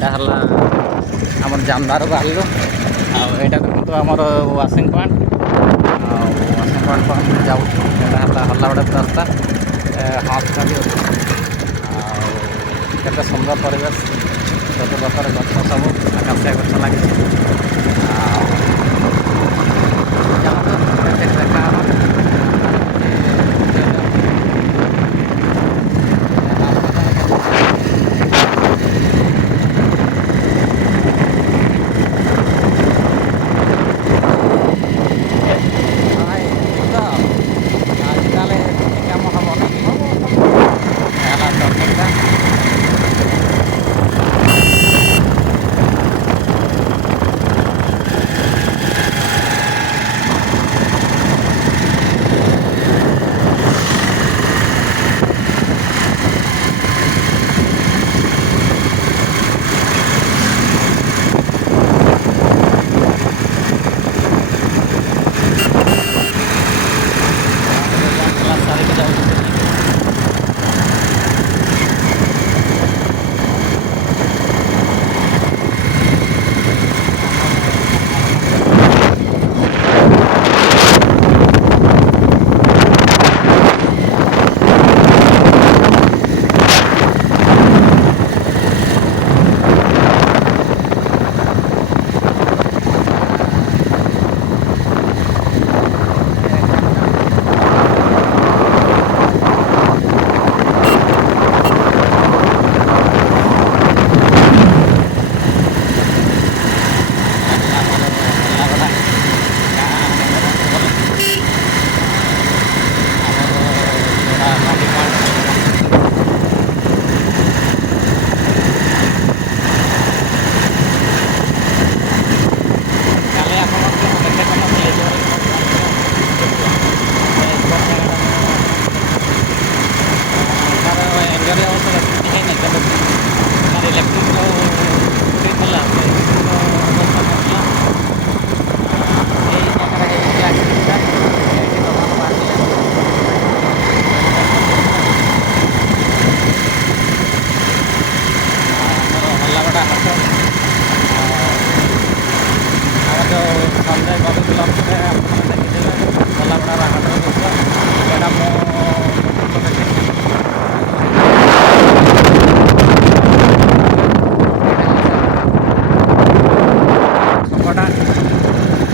ଏଇଟା ହେଲା ଆମର ଜାମଦାରୁ ବାହାରିଲୁ। ଆଉ ଏଇଟା ଦେଖନ୍ତୁ ଆମର ୱାସିଂ ପଏଣ୍ଟ। ଆଉ ୱାସିଂ ପଏଣ୍ଟ ଯାଉଛୁ। ଏଇଟା ହେଲା ହଲାଗଡ଼ା ରାସ୍ତା ହମ୍ପଟା ବି ଅଛି। ଆଉ କେତେ ସୁନ୍ଦର ପରିବେଶ, ଚତୁଃପାର୍ଶ୍ୱରେ ଗଛ ସବୁ ଆକାଶିଆ ଗଛ ଲାଗିଛି। ଆଉ ଦେଖା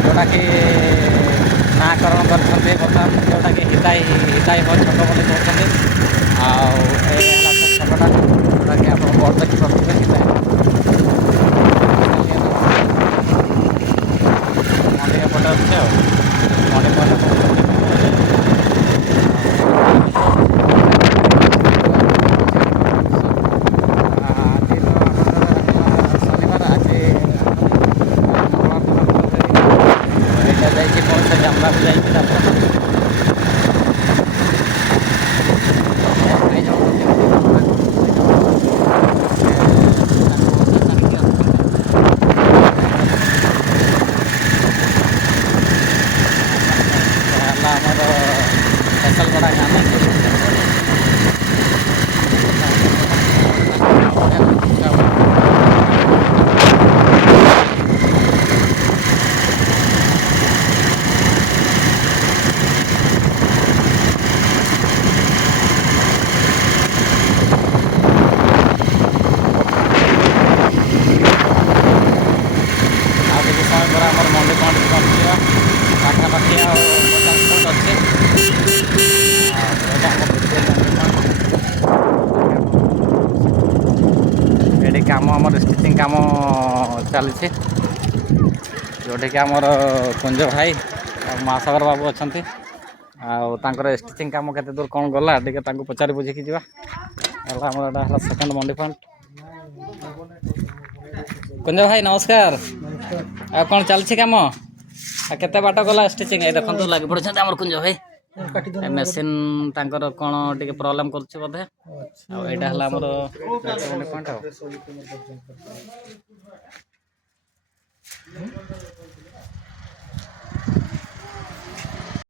जोटाकि नाकरण करते बर्तमान जोटाकि हिताई छक बोली कहते छकटा जोटाकि आप बोर्ड देखिए मंडी एपटे अच्छे मंडी काम आम स्टिचिंग काम चली जोटिक आमर कुंज भाई महासागर बाबू अच्छा स्टिचिंग काम केते दूर कौन गला टे पचारि बुझिकी जा सेकेंड मंडी पॉइंट। कुंज भाई नमस्कार। आ कौन चलछि काम केते बाट गला स्टिचिंग देखो लगी पड़े आम कुंज भाई मेसीन तांकर कौन टिके प्रॉब्लम करछि बोधे आ एटा हला हमर पॉइंट